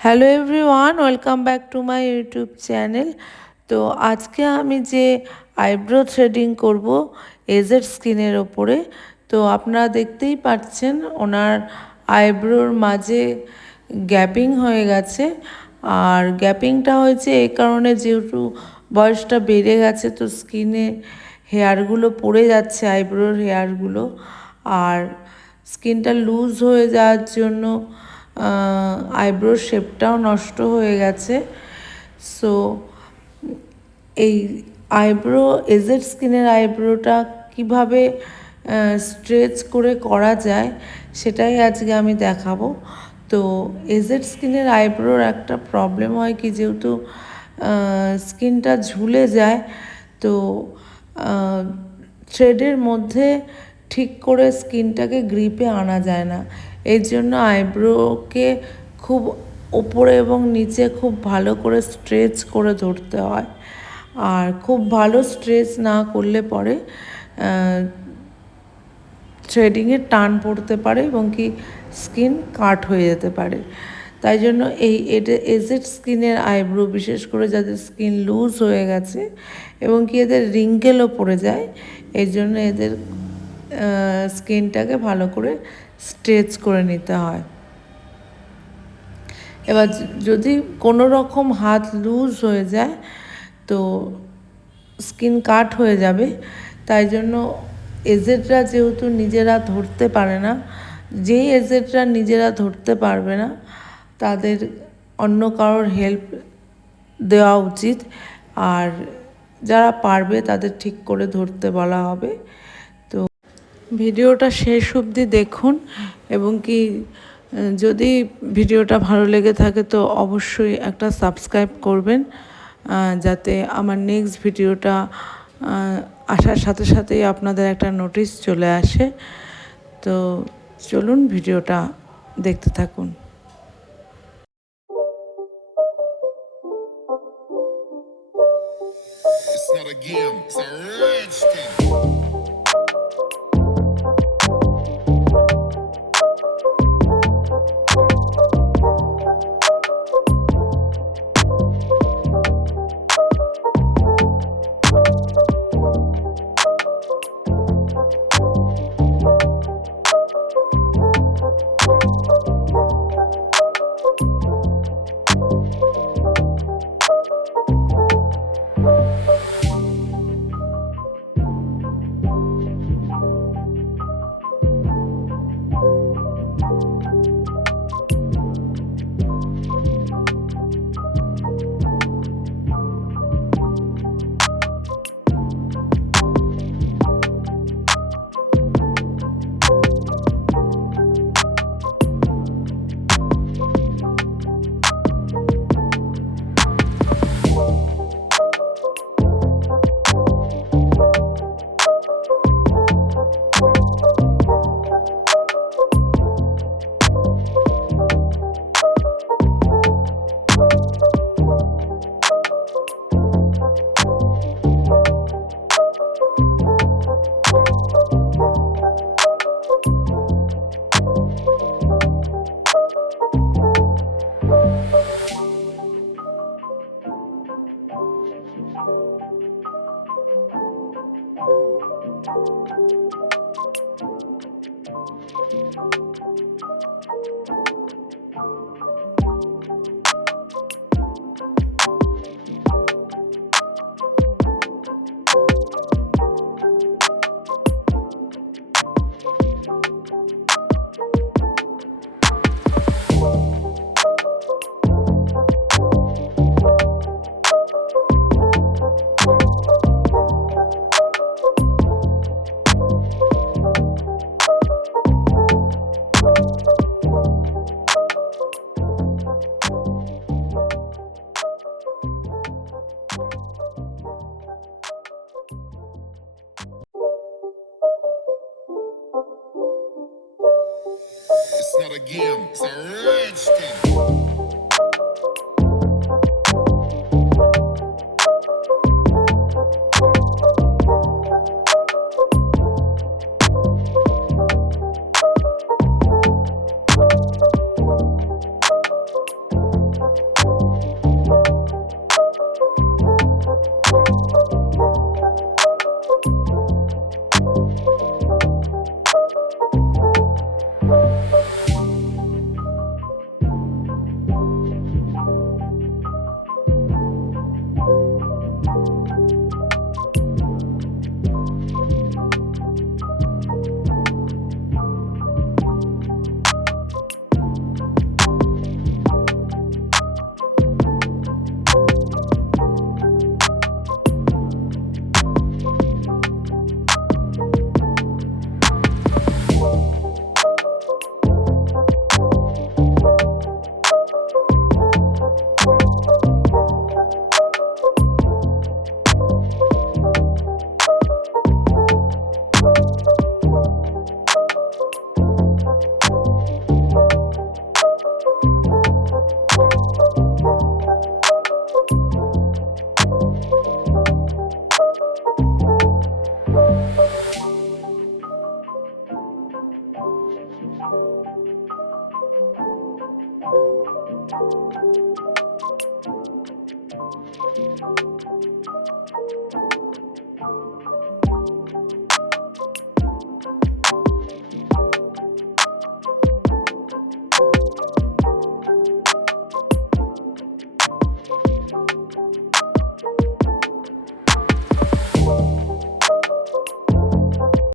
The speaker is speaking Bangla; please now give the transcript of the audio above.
Hello everyone, welcome back to my YouTube channel. তো আজকে আমি যে আইব্রো থ্রেডিং করব এজেড স্কিনের ওপরে, তো আপনারা দেখতেই পাচ্ছেন ওনার আইব্রোর মাঝে গ্যাপিং হয়ে গেছে। আর গ্যাপিংটা হয়েছে এই কারণে, যেহেতু বয়সটা বেড়ে গেছে তো স্কিনে হেয়ারগুলো পড়ে যাচ্ছে, আইব্রোর হেয়ারগুলো, আর স্কিনটা লুজ হয়ে যাওয়ার জন্য আইব্রোর শেপটাও নষ্ট হয়ে গেছে। সো এই আইব্রো, এজেড স্কিনের আইব্রোটা কিভাবে স্ট্রেচ করে করা যায় সেটাই আজকে আমি দেখাবো। তো এজেড স্কিনের আইব্রোর একটা প্রবলেম হয় কি, যেহেতু স্কিনটা ঝুলে যায়, তো থ্রেডের মধ্যে ঠিক করে স্কিনটাকে গ্রিপে আনা যায় না। এর জন্য আইব্রোকে খুব ওপরে এবং নিচে খুব ভালো করে স্ট্রেচ করে ধরতে হয়। আর খুব ভালো স্ট্রেচ না করলে পরে থ্রেডিংয়ে টান পড়তে পারে এবং কি স্কিন কাট হয়ে যেতে পারে। তাই জন্য এই এজেড স্কিনের আইব্রো, বিশেষ করে যাদের স্কিন লুজ হয়ে গেছে এবং কি এদের রিঙ্কেলও পড়ে যায়, এই জন্য এদের স্কিনটাকে ভালো করে স্ট্রেচ করে নিতে হয়। এবার যদি কোনো রকম হাত লুজ হয়ে যায় তো স্কিন কাট হয়ে যাবে। তাই জন্য এজেডরা যেহেতু নিজেরা ধরতে পারে না, যেই এজেডরা নিজেরা ধরতে পারবে না তাদের অন্য কারোর হেল্প দেওয়া উচিত, আর যারা পারবে তাদের ঠিক করে ধরতে বলা হবে। তো ভিডিওটা শেষ অবধি দেখুন, এবং কি যদি ভিডিওটা ভালো লেগে থাকে তো অবশ্যই একটা সাবস্ক্রাইব করবেন, যাতে আমার নেক্সট ভিডিওটা আসার সাথে সাথেই আপনাদের একটা নোটিশ চলে আসে। তো চলুন ভিডিওটা দেখতে থাকুন। It's not a game, it's a rich thing. It's not a game, it's a rich thing.